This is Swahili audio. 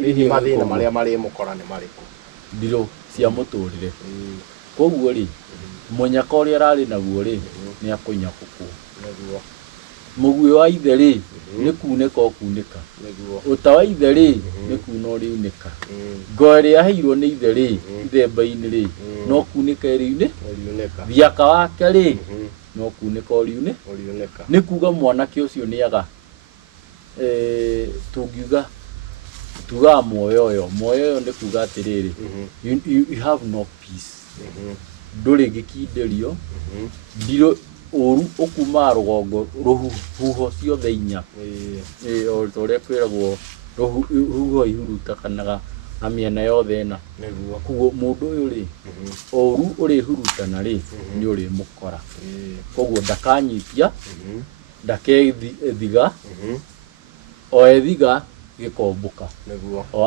Hihi mathina maria mari mukora ni mariku ndiro cia muturire koguo ri munyaka uria arari naguo ri ni akunyakukwo niguo muguo wa ithe ri ni kuneka okunika niguo utawa ithe ri ni kuna uriunika ngoeri aheirwo ni ithe ri ithemba-ini ri no kunika eri-ini uriuneka thiaka wake ri no kunika uriune uriuneka ni kuga mwanake ucio ni aga tungiuga tuga moyo ni kuga atiriri you have no peace nduri gikinderio ndiro oru okuma rugongo ruhuho ciothe inya o tore kwiragwo ruhuho ihurutakanaga na miena yothe ena niguo kugo mundu uyu ri oru uri hurutana ri ni uri mukora koguo ndakanyitia ndakethiga o ethiga gikombuka niguo